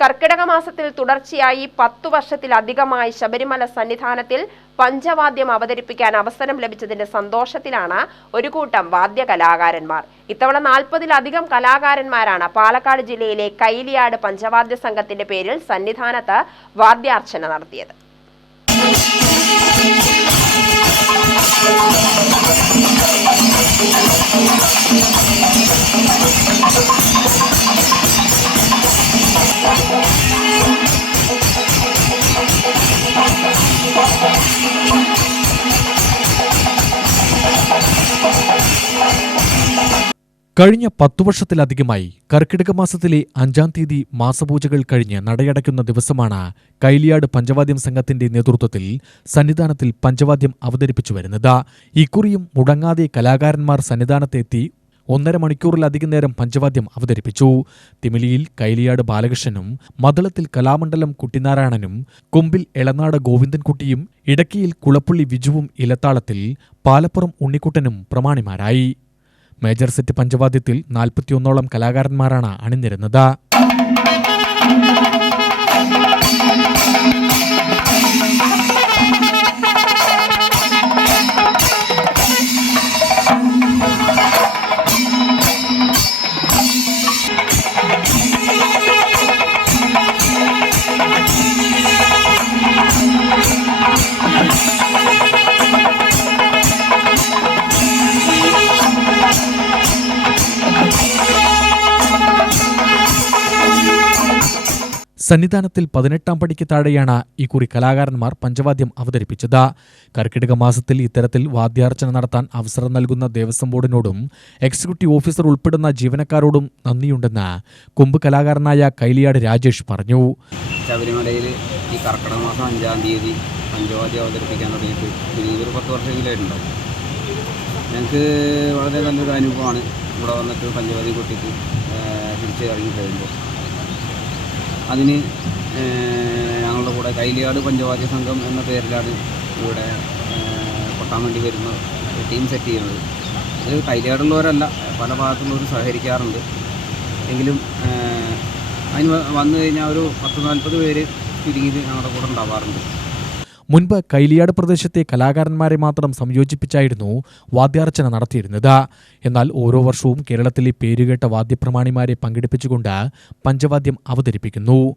കർക്കിടക മാസത്തിൽ തുടർച്ചയായി പത്തു വർഷത്തിലധികമായി ശബരിമല സന്നിധാനത്തിൽ പഞ്ചവാദ്യം അവതരിപ്പിക്കാൻ അവസരം ലഭിച്ചതിന്റെ സന്തോഷത്തിലാണ് ഒരു കൂട്ടം വാദ്യ കലാകാരന്മാർ ഇത്തവണ നാൽപ്പതിലധികം കലാകാരന്മാരാണ് പാലക്കാട് ജില്ലയിലെ കൈലിയാട് പഞ്ചവാദ്യ സംഘത്തിന്റെ പേരിൽ സന്നിധാനത്ത് വാദ്യാർച്ചന നടത്തിയത്. കഴിഞ്ഞ പത്തു വർഷത്തിലധികമായി കർക്കിടക മാസത്തിലെ അഞ്ചാം തീയതി മാസപൂജകൾ കഴിഞ്ഞ് നടയടയ്ക്കുന്ന ദിവസമാണ് കൈലിയാട് പഞ്ചവാദ്യം സംഘത്തിന്റെ നേതൃത്വത്തിൽ സന്നിധാനത്തിൽ പഞ്ചവാദ്യം അവതരിപ്പിച്ചു വരുന്നത്. ഇക്കുറിയും മുടങ്ങാതെ കലാകാരന്മാർ സന്നിധാനത്തെത്തി ഒന്നര മണിക്കൂറിലധികം നേരം പഞ്ചവാദ്യം അവതരിപ്പിച്ചു. തിമിലിയിൽ കൈലിയാട് ബാലകൃഷ്ണനും മദളത്തിൽ കലാമണ്ഡലം കുട്ടിനാരായണനും കൊമ്പിൽ എളനാട് ഗോവിന്ദൻകുട്ടിയും ഇടക്കിയിൽ കുളപ്പുള്ളി വിജുവും ഇലത്താളത്തിൽ പാലപ്പുറം ഉണ്ണിക്കുട്ടനും പ്രമാണിമാരായി. മേജർ സെറ്റ് പഞ്ചവാദ്യത്തിൽ നാൽപ്പത്തിയൊന്നോളം കലാകാരന്മാരാണ് അണിനിരുന്നത്. സന്നിധാനത്തിൽ പതിനെട്ടാം പടിക്ക് താഴെയാണ് ഇക്കുറി കലാകാരന്മാർ പഞ്ചവാദ്യം അവതരിപ്പിച്ചത്. കർക്കിടക മാസത്തിൽ ഇത്തരത്തിൽ വാദ്യാർച്ചന നടത്താൻ അവസരം നൽകുന്ന ദേവസ്വം ബോർഡിനോടും എക്സിക്യൂട്ടീവ് ഓഫീസർ ഉൾപ്പെടുന്ന ജീവനക്കാരോടും നന്ദിയുണ്ടെന്ന് കൊമ്പ് കലാകാരനായ കൈലിയാട് രാജേഷ് പറഞ്ഞു. ശബരിമലയിൽ ഈ കർക്കിടക മാസം അഞ്ചാം തീയതി പഞ്ചവാദ്യം അവതരിപ്പിക്കാൻ തുടങ്ങിയിട്ട് പത്ത് വർഷമെങ്കിലായിട്ടുണ്ടാവും. ഞങ്ങൾക്ക് വളരെ നല്ലൊരു അനുഭവമാണ് ഇവിടെ വന്നിട്ട് പഞ്ചവാദ്യം കൊട്ടിക്ക് തിരിച്ചു ഇറങ്ങി കഴിയുമ്പോൾ. അതിന് ഞങ്ങളുടെ കൂടെ കൈലിയാട് പഞ്ചവാദ്യ സംഘം എന്ന പേരിലാണ് ഇവിടെ കൊട്ടാൻ വേണ്ടി വരുന്ന ടീം സെറ്റ് ചെയ്യുന്നത്. അതിൽ കൈലിയാടുള്ളവരല്ല പല ഭാഗത്തുള്ളവർ സഹകരിക്കാറുണ്ട്. എങ്കിലും അതിന് വന്നു കഴിഞ്ഞാൽ ഒരു പത്ത് നാൽപ്പത് പേര് ചുരുങ്ങിയത് ഞങ്ങളുടെ കൂടെ ഉണ്ടാവാറുണ്ട്. മുൻപ് കൈലിയാട് പ്രദേശത്തെ കലാകാരന്മാരെ മാത്രം സംയോജിപ്പിച്ചായിരുന്നു വാദ്യാർച്ചന നടത്തിയിരുന്നത്. എന്നാൽ ഓരോ വർഷവും കേരളത്തിലെ പേരുകേട്ട വാദ്യപ്രമാണിമാരെ പങ്കെടുപ്പിച്ചുകൊണ്ട് പഞ്ചവാദ്യം അവതരിപ്പിക്കുന്നു.